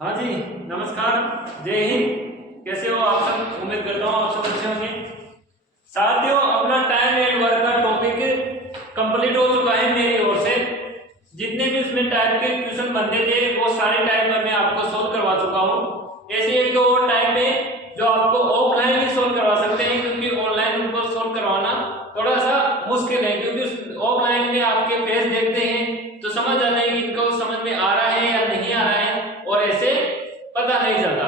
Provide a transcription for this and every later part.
हाँ जी, नमस्कार, जय हिंद। कैसे हो आप सब? उम्मीद करता हूँ आप सब अच्छे होंगे। साथियों, अपना टाइम एंड वर्क का टॉपिक कंप्लीट हो चुका है मेरी ओर से। जितने भी उसमें टाइप के क्वेश्चन बनते थे वो सारे टाइप में मैं आपको सोल्व करवा चुका हूँ। ऐसे एक दो और टाइप में जो आपको ऑफलाइन भी सोल्व करवा सकते हैं, क्योंकि ऑनलाइन उनको सोल्व करवाना थोड़ा सा मुश्किल है, क्योंकि ऑफलाइन में आपके फेस देखते हैं तो समझ आता है कि इनको समझ में आ रहा है या नहीं आ रहा है, और ऐसे पता नहीं चलता।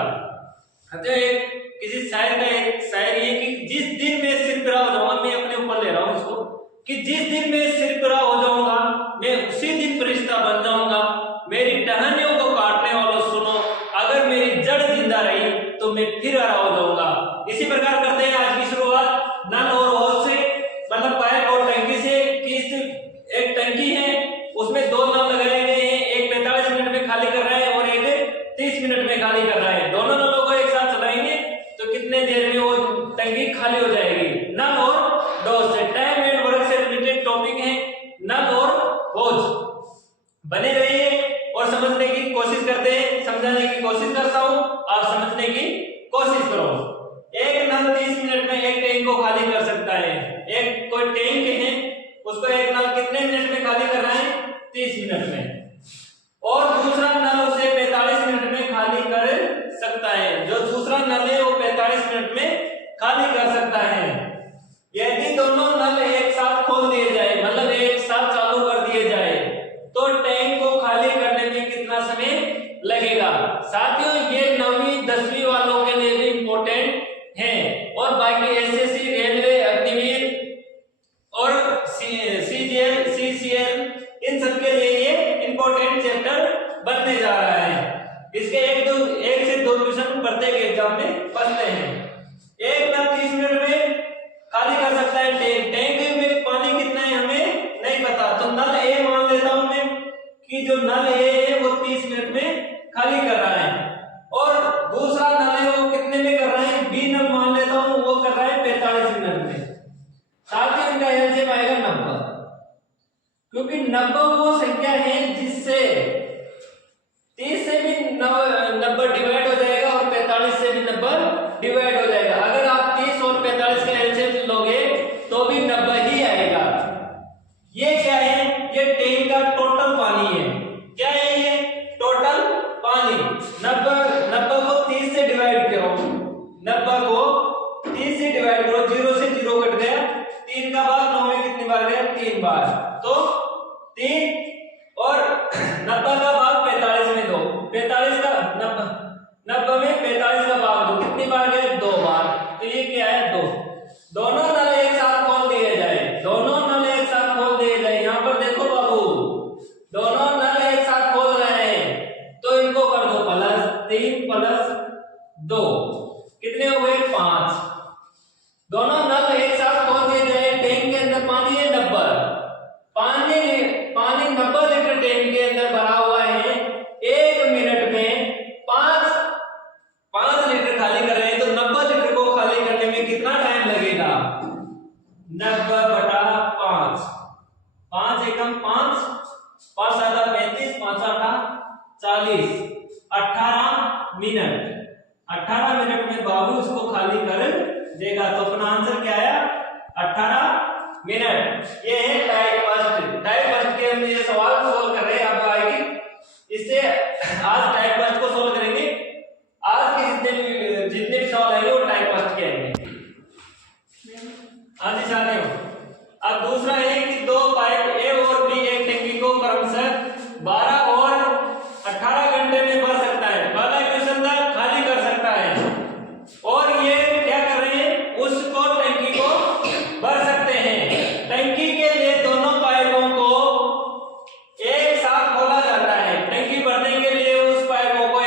अच्छा, एक किसी शायर का एक शायरी है कि जिस दिन मैं सिरफिरा हो जाऊंगा, मैं अपने ऊपर ले रहा हूं इसको, कि जिस दिन मैं सिरफिरा हो जाऊंगा मैं उसी दिन फरिश्ता बन जाऊंगा। मेरी टहनियों को काटने वालों सुनो, अगर मेरी जड़ जिंदा रही तो मैं फिर हरा हो जाऊंगा। इसी प्रकार करते हैं आज की शुरुआत नल और होश से, मतलब पाइप और टंकी से। कि एक टंकी है, उसमें दो नल लगाए गए हैं, एक 45 मिनट में खाली कर रहा है और एक 30 मिनट में खाली कर रहा है। दोनों नलों को एक साथ चलाएंगे तो कितने देर में वो टंकी खाली हो जाएगी। नल और होज से, टाइम एंड वर्क से रिलेटेड टॉपिक है नल और होज। बने रहिए और समझने की कोशिश करते हैं, समझाने की कोशिश करता हूं, आप समझने की कोशिश करो। एक नल 30 मिनट में एक टैंक को खाली कर सकता है। एक कोई टैंक है, उसको एक नल कितने मिनट में खाली कर रहा है? 30 मिनट में। और दूसरा नल उसे 45 मिनट में खाली कर सकता है। जो दूसरा नल है वो 45 मिनट में खाली कर सकता है। यदि दोनों नल एक साथ खोल दिए जाए, मतलब एक साथ चालू कर दिए जाए, तो टैंक को खाली करने में कितना समय लगेगा? साथियों, ये 9वीं 10वीं वालों के लिए भी इंपॉर्टेंट है, और बाकी एसएससी, रेलवे, अग्निवीर और सीजीएल, सीसीएल, इन सब के लिए ये इंपॉर्टेंट चैप्टर बनने जा रहा है। इसके एक से दो क्वेश्चन प्रत्येक एग्जाम में बनते हैं। एक नल 30 मिनट में खाली कर सकता है टैंक। टैंक में पानी कितना है हमें नहीं पता, तो नल ए मान लेता हूं मैं कि जो नल ए है वो 30 मिनट में खाली कर रहा है, और दूसरा नल है वो कितने में कर रहा है? बी नल मान लेता हूं, वो कर रहा है 45 मिनट में। साथ ही इनका एलसीएम आएगा 90, क्योंकि 90 वो संख्या है जिससे 30 से भी 90 डिवाइड हो जाएगा और 45 से भी 90 डिवाइड हो जाएगा। अगर आप 30 और 45 का एलसीएम लोगे तो भी 90 ही आएगा। ये क्या है? ये टैंक का टोटल पानी है। क्या है ये? टोटल पानी। 90 को 30 से डिवाइड करो, 90 को 30 से डिवाइड करो, 0 से 0 कट गया, 3 का भाग 9 में कितनी बार गया? 3 बार, तो 3, और 90 का भाग 45 में दो, 45 का 90 में 45 का भाग दो, कितनी बार गए? 2 बार, तो ये क्या है? 2। दोनों नल एक साथ खोल दिए जाए, दोनों नल एक साथ खोल दिए जाए। यहां पर देखो बाबू, दोनों नल एक साथ खोल रहे हैं, तो इनको कर दो प्लस 3 प्लस 2, कितने हो गए? 5। दोनों नल एक साथ खोल दिए जाए। टैंक के अंदर पानी है 90, पानी 90 लीटर टैंक के अंदर भरा हुआ है। 1 मिनट में 5 लीटर खाली कर रहे हैं, तो 90 लीटर को खाली करने में कितना टाइम लगेगा? 90 बटा 5, 5 एकम 5, 5 7 35, 5 8 40, 18 मिनट। 18 मिनट में बाबू इसको खाली कर देगा। तो अपना आंसर क्या आया? 18 मिनट। ये है टाइप फर्स्ट। टाइप फर्स्ट के हम ये सवाल सोल्व कर रहे हैं, अब आएगी इससे। आज टाइप फर्स्ट को सोल्व करेंगे। आज के जितने भी सवाल आएंगे वो टाइप फर्स्ट के आएंगे। हाँ जी साथियों, अब दूसरा है कि दो पाइप ए और बी एक टंकी को क्रमशः 12 और 18 घंटे में भर सकता है। पहला क्वेश्चन था खाली कर सकता है, और ये क्या कर रहे हैं? उसको टंकी को भर सकते हैं। टंकी के लिए दोनों पाइपों को एक साथ खोला जाता है। टंकी भरने के लिए उस पाइपों को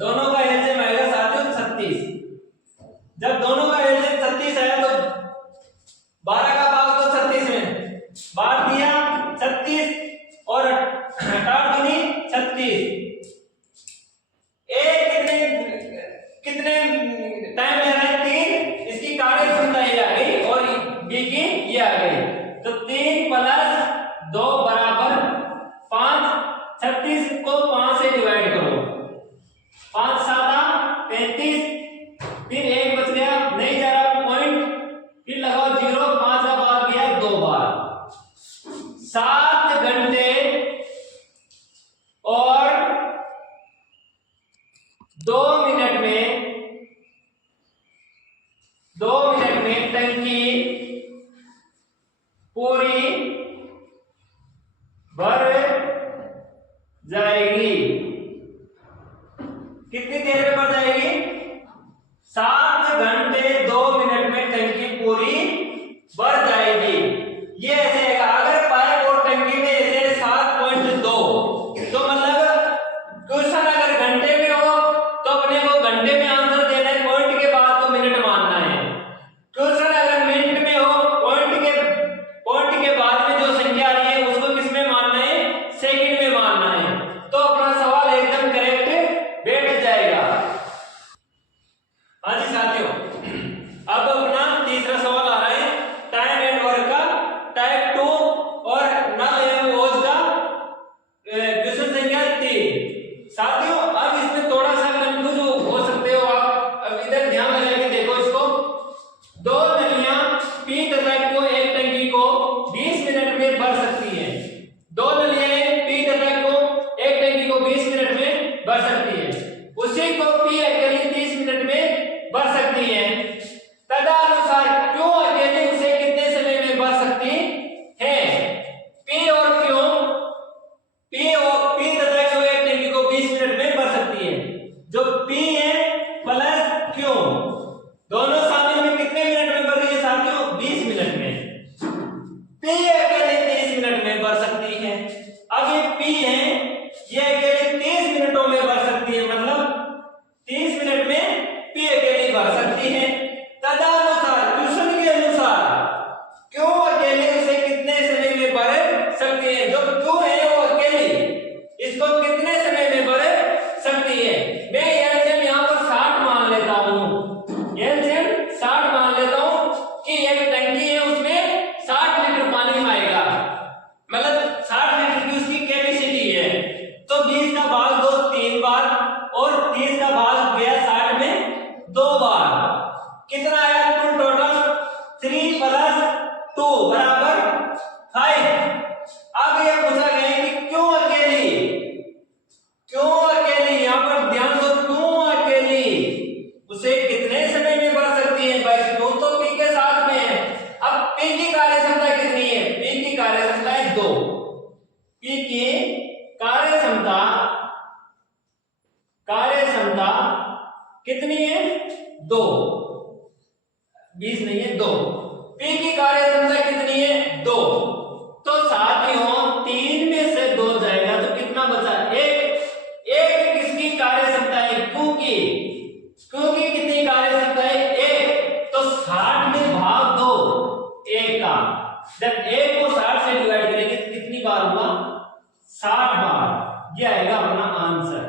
दोनों का एलसीएम आएगा साथियों 36। जब दोनों का एलसीएम 36 आया तो 12 का भाग तो 36 में 12 दिया 36 और 8 दूनी 36। ए कितने टाइम ले रहा है 3, इसकी कार्य क्षमता ये आ गई और बी की ये आ गई। तो 3 + 2 बराबर 5। 36 को 5 से डिवाइड करो, 5 7 35, फिर 1 बच गया, नहीं जा रहा पॉइंट, फिर लगाओ 0, 5 का भाग गया 2 बार। 7 घंटे और 2 मिनट में टंकी पूरी भर जाएगी। कितनी देर में भर जाएगी? 7 घंटे 2 मिनट में टंकी पूरी भर जाएगी। ये ऐसे है, अगर पाइप और टंकी में ऐसे 7.2 तो मतलब क्वेश्चन अगर घंटे में हो तो अपने को घंटे में आंसर देना है, पॉइंट के बाद तो मिनट मानना है। क्वेश्चन अगर मिनट में हो, पॉइंट के बाद में जो संख्या आ रही है उसको किस में मानना है? सेकंड में मानना है। तो अपना सवाल एकदम करेक्ट बैठ जाएगा। हाँ जी साथियों, अब अपना तीसरा सवाल आ रहा है टाइम एंड वर्क का, टाइप 2 और नल एवं ओज का क्वेश्चन संख्या 3। साथियों अब इसमें थोड़ा सा कंफ्यूज हो सकते हो आप। अब इधर ध्यान लगा के देखो इसको। 2 नलियां पी तथा क्यू एक टंकी को 20 मिनट में भर सकती हैं। 2 नलियां पी तथा क्यू एक टंकी को 20 मिनट में भर सकती हैं। उसी को पी अकेली 30 मिनट में भर सकती है। तदनुसार क्यू अकेली उसे कितने समय में भर सकती है? पी तथा क्यू एक टंकी को 20 मिनट में भर सकती है। जो पी है प्लस क्यू दोनों शामिल में कितने मिनट में भर रही है साथियों? 20 मिनट में। पी अकेले 30 मिनट में भर सकती है। अब ये पी है, ये अकेले 30 मिनटों में भर सकती है, मतलब 30 मिनट में पी अकेली भर सकती है। तदनुसार क्वेश्चन के अनुसार क्यू अकेले उसे कितने समय में भर सकती है? जो क्यू है वो अकेली इसको कितने समय में भर सकती है? मैं एलसीएम यहां पर 60 मान लेता हूं। एलसीएम 60 मान लेता हूं कि एक टंकी है उसमें 60 लीटर पानी आएगा, मतलब 60 लीटर की उसकी कैपेसिटी है। तो 20 का भाग 2 3 बार और 30 का भाग गया 60 में 2 बार। कितना आया कुल टोटल? 3 + 2 बराबर 5। अब ये पूछा गया है कि क्यों अकेली यहां पर ध्यान दो, क्यों अकेली उसे कितने समय में भर सकती है? भाई क्यों तो पी के साथ में है। अब पी की कार्य क्षमता कितनी है? पी की कार्य क्षमता है 2। पी की कार्य क्षमता कितनी है? 2। 20 नहीं है, 2। पी की कार्य क्षमता कितनी है? 2। तो साथियों 3 में से 2 जाएगा तो कितना बचा? 1। किसकी कार्य क्षमता है? क्यू की कितनी कार्य क्षमता है? 1। तो 60 में भाग दो 1 का। जब 1 को 60 से डिवाइड करेंगे तो कितनी बार हुआ? 60 बार। ये आएगा अपना आंसर।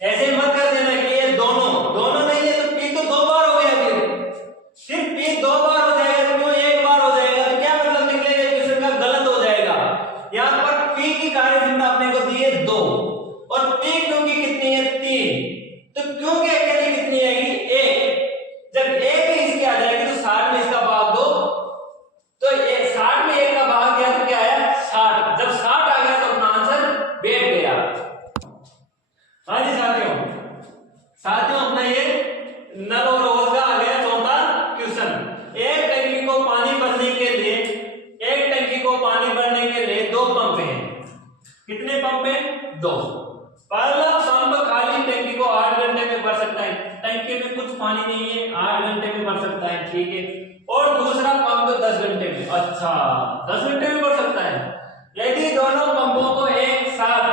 ऐसे मत कर देना कि ये दोनों नहीं है तो पी तो 2 बार हो गया, फिर पी 2 बार हो जाएगा तो क्यों 1 बार हो जाएगा? तो क्या मतलब निकलेगा? क्वेश्चन का गलत हो जाएगा। यहां पर पी की कार्य क्षमता अपने को दी है 2 और पी क्यू की कितनी है? 3। तो क्यू की अकेली कितनी आएगी? 1। जब 1 इसकी आ जाएगी तो 60 में इसका भाग दो, तो 60 में 1 का भाग दिया तो क्या आया? 60। जब 60 आ गया तो अपना आंसर बैठ गया। हाँ जी साथियों अपना ये नल और ओज का आ गया चौथा क्वेश्चन। एक टंकी को पानी भरने के लिए 2 पंप हैं। कितने पंप हैं? 2। पहला पंप खाली टंकी को 8 घंटे में भर सकता है। टंकी में कुछ पानी नहीं है, 8 घंटे में भर सकता है, ठीक है। और दूसरा पंप 10 घंटे में। अच्छा, 10 घंटे में भर सकता है। यदि दोनों पंपों को एक साथ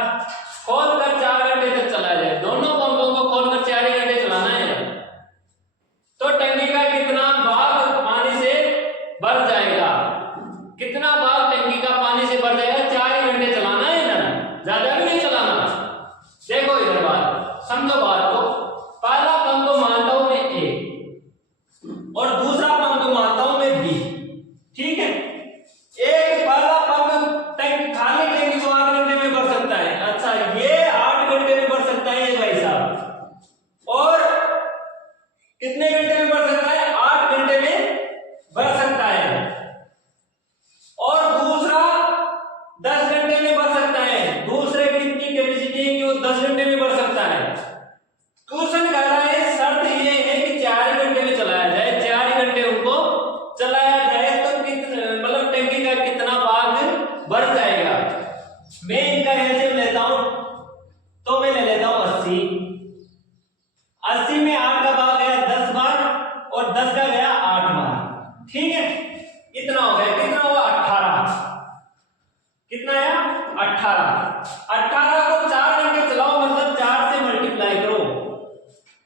खोल कर 4 घंटे तक चलाया जाए, दोनों पंपों को समझो बात को, पहला पंप मानता हूं मैं ए और दूसरा पंप मानता हूं मैं बी, ठीक है। एक पहला पंप टैंक खाली टैंक को 8 घंटे में भर सकता है, अच्छा ये 8 घंटे में भर सकता है ये भाई साहब, और कितने घंटे में भर सकता है, 8 घंटे में भर सकता है, और दूसरा 10 घंटे में भर सकता है। दूसरे की कितनी कैपेसिटी है कि वो 10 घंटे में भर सकता है। क्वेश्चन कह रहा है शर्त ये है कि 4 घंटे में चलाया जाए, 4 घंटे उनको चलाया जाए तो कितना मतलब टैंकी का कितना भाग भर जाएगा। मैं इनका एलसीएम लेता हूं तो मैं ले लेता हूं 80, 80 में 8 का भाग गया 10 बार और 10 का गया 8 बार, ठीक है। इतना हो गया, कितना हुआ 18, कितना आया 18। 18 को 4 घंटे चलाओ मतलब 4 से मल्टीप्लाई करो,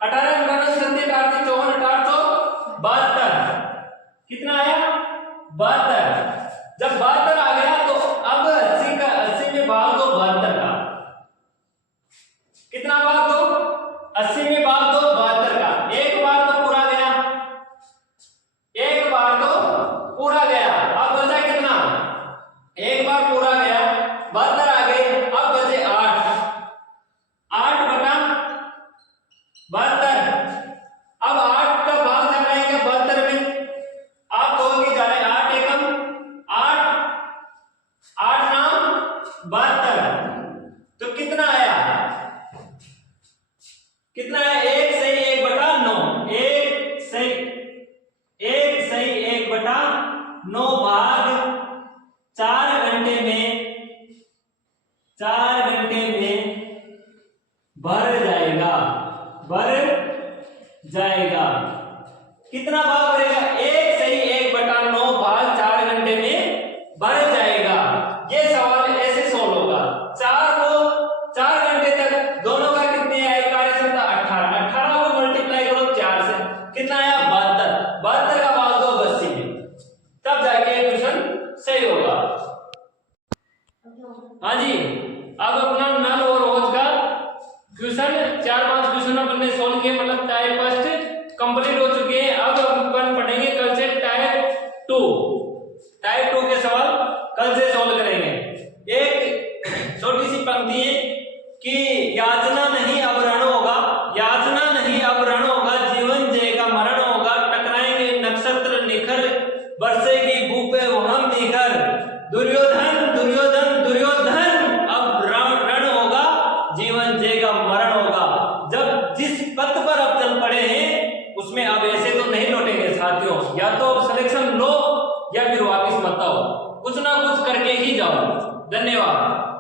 18 18 37 48 54 872, कितना आया 72। जब 72 आ गया तो अब 80 में भाग दो 72 का, कितना भाग दो 80 में भाग दो 72 का, एक बार तो पूरा गया, एक बार तो पूरा गया, अब बचा कितना, एक बार पूरा गया 72 आ गए, अब बचे 8, 8 बटा 72। अब 8 का भाग लगाएंगे 72 में, आप कहोगे जा रहे 8 एकम 8, 8 नाम 72, तो कितना आया, कितना है 1 सही 1 बटा 9, 1 सही 1 बटा 9 भाग 4 घंटे में, 4 घंटे में भर जाएगा, भर जाएगा। कितना भाग भरेगा, 1 सही 1 बटा 9 भाग 4 घंटे में भर जाएगा। ये सवाल ऐसे सोल्व होगा। 4 को 4 घंटे तक दोनों का कितने आए कार्य क्षमता 18, 18 को मल्टीप्लाई करो 4 से, कितना आया 72, 72 का भाग दो 80 में, तब जाके क्वेश्चन सही होगा। हाँ जी, अब अपना नल और रोज का क्वेश्चन 4-5 क्वेश्चन अपन ने सोल्व किए, मतलब टाइप फर्स्ट कंप्लीट हो चुके हैं। अब अपन पढ़ेंगे कल से टाइप 2, टाइप 2 के सवाल कल से सोल्व करेंगे। एक छोटी सी पंक्ति है कि याचना नहीं अब रण होगा, याचना नहीं अब रण होगा, जीवन जय का मरण होगा, टकराएंगे नक्षत्र निखर, बरसेगी भूपे हम निखर, दुर्योधन दुर्योधन दुर्योधन अब रण होगा, जीवन जय का मरण होगा। जब जिस पथ पर अब चल पड़े हैं उसमें अब ऐसे तो नहीं लौटेंगे साथियों, या तो अब सिलेक्शन लो या फिर वापस मत आओ, कुछ ना कुछ करके ही जाओ। धन्यवाद।